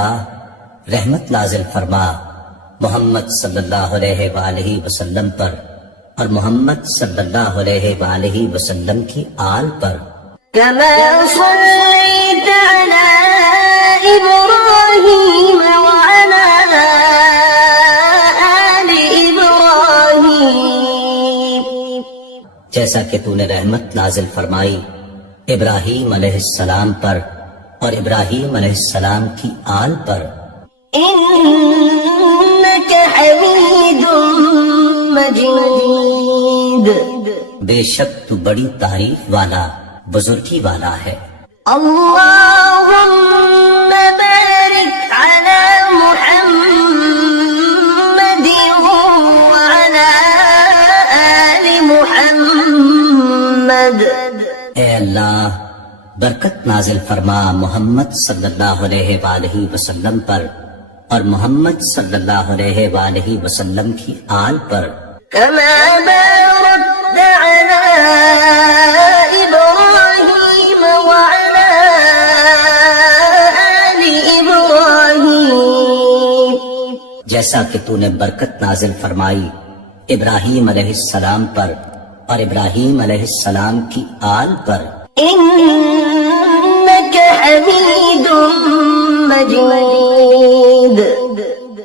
اللہ رحمت نازل فرما محمد صلی اللہ علیہ وآلہ وسلم پر اور محمد صلی اللہ علیہ وآلہ وسلم کی آل پر. كما صليت على إبراهيم وعلى آل إبراهيم جیسا کہ تو نے رحمت نازل فرمائی ابراہیم علیہ السلام پر اور ابراہیم علیہ السلام کی آل پر. إنك حميد مجيد بے شک تو بڑی تعریف والا بزرگی والا ہے. اللهم بارك على محمد وعلى آل محمد. اے اللہ برکت نازل فرما محمد صلی اللہ علیہ وآلہ وسلم پر اور محمد صلی اللہ علیہ وآلہ وسلم کی آل پر. كما باركت على إبراهيم وعلى آل إبراهيم جیسا کہ تو نے برکت نازل فرمائی ابراہیم علیہ السلام پر اور ابراہیم علیہ السلام کی آل پر. إنك حميد مجيد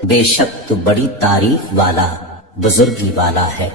بے شک تو بڑی تعریف والا بزرگی والا ہے.